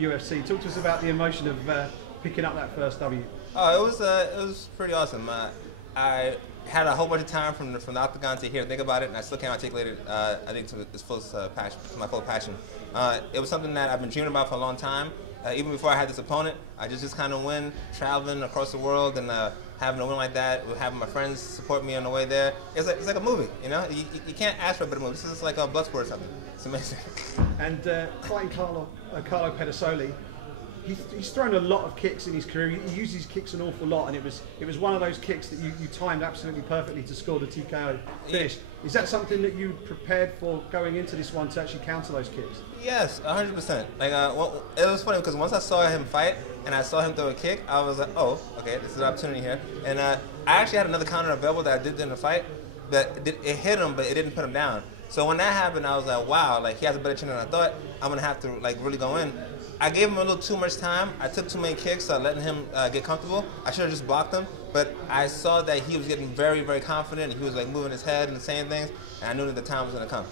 UFC. Talk to us about the emotion of picking up that first W. Oh, it was pretty awesome. I had a whole bunch of time from the octagon to here to think about it, and I still can't articulate it. I think to its fullest passion, to my full passion. It was something that I've been dreaming about for a long time. Even before I had this opponent, I just kind of win, traveling across the world, and having a win like that, having my friends support me on the way there. It's like a movie, you know. You can't ask for a better movie. This is like a Bloodsport or something. It's amazing. And fighting Carlo Pedersoli, he's thrown a lot of kicks in his career. He uses kicks an awful lot, and it was one of those kicks that you timed absolutely perfectly to score the TKO finish. Yeah. Is that something that you prepared for going into this one to actually counter those kicks? Yes, 100%. Like, well, it was funny because once I saw him fight and I saw him throw a kick, I was like, oh, okay, this is an opportunity here. And I actually had another counter available that I did in the fight, but it hit him, but it didn't put him down. So when that happened, I was like, wow, like he has a better chin than I thought. I'm gonna have to like really go in. I gave him a little too much time. I took too many kicks, letting him get comfortable. I should have just blocked him, but I saw that he was getting very, very confident. He was like moving his head and saying things, and I knew that the time was gonna come.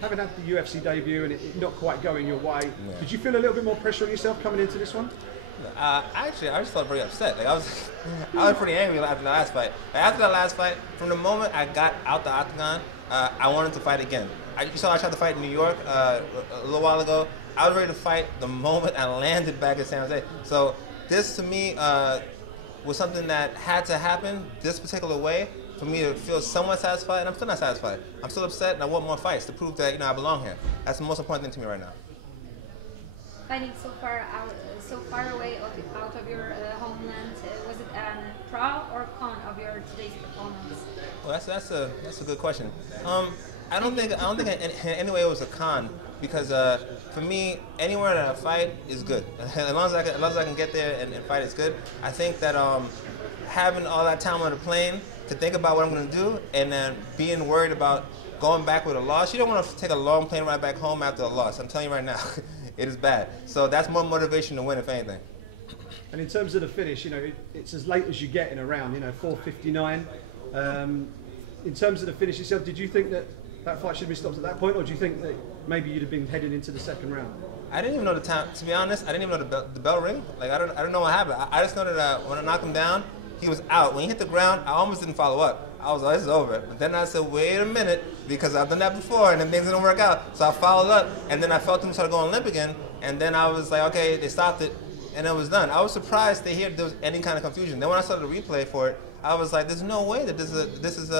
Having had the UFC debut and it not quite going your way, did you feel a little bit more pressure on yourself coming into this one? Actually, I just felt very upset. Like I was pretty angry after the last fight. Like, after the last fight, from the moment I got out the octagon, I wanted to fight again. You saw I tried to fight in New York a little while ago. I was ready to fight the moment I landed back in San Jose. So this to me was something that had to happen this particular way for me to feel somewhat satisfied, and I'm still not satisfied. I'm still upset, and I want more fights to prove that I belong here. That's the most important thing to me right now. Fighting so far away out of your homeland, was it a pro or con of your today's performance? Well, that's a good question. I don't think in any way it was a con, because for me, anywhere that I fight is good. As long as I can get there and fight, it's good. I think that having all that time on the plane to think about what I'm going to do, and then being worried about going back with a loss, you don't want to take a long plane ride back home after a loss. I'm telling you right now, it is bad. So that's more motivation to win, if anything. And in terms of the finish, it's as late as you get in a round, 4:59. In terms of the finish itself, did you think that fight should be stopped at that point, or do you think that maybe you'd have been heading into the second round? I didn't even know the time. To be honest, I didn't even know the bell ring. Like I don't know what happened. I just know that when I knocked him down, he was out. When he hit the ground, I almost didn't follow up. I was like, this is over. But then I said, wait a minute, because I've done that before, and then things didn't work out. So I followed up, and then I felt him start going limp again, and then I was like, okay, they stopped it, and it was done. I was surprised to hear there was any kind of confusion. Then when I saw the replay for it, I was like, there's no way that this is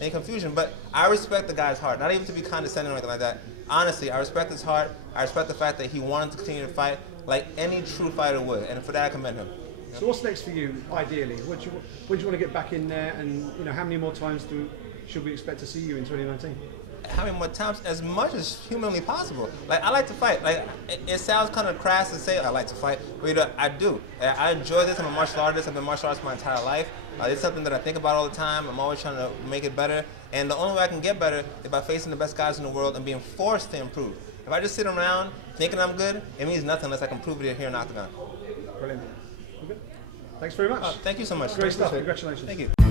any confusion. But I respect the guy's heart, not even to be condescending or anything like that. Honestly, I respect his heart. I respect the fact that he wanted to continue to fight like any true fighter would, and for that I commend him. So what's next for you, ideally? When do you want to get back in there, and how many more times should we expect to see you in 2019? How many more times? As much as humanly possible. Like, I like to fight. Like, it sounds kind of crass to say I like to fight, but I do. I enjoy this. I'm a martial artist. I've been martial arts my entire life. It's something that I think about all the time. I'm always trying to make it better, and the only way I can get better is by facing the best guys in the world and being forced to improve. If I just sit around thinking I'm good, it means nothing unless I can prove it here in Octagon. Brilliant. Okay. Thanks very much. Thank you so much. Great stuff. Congratulations. Thank you.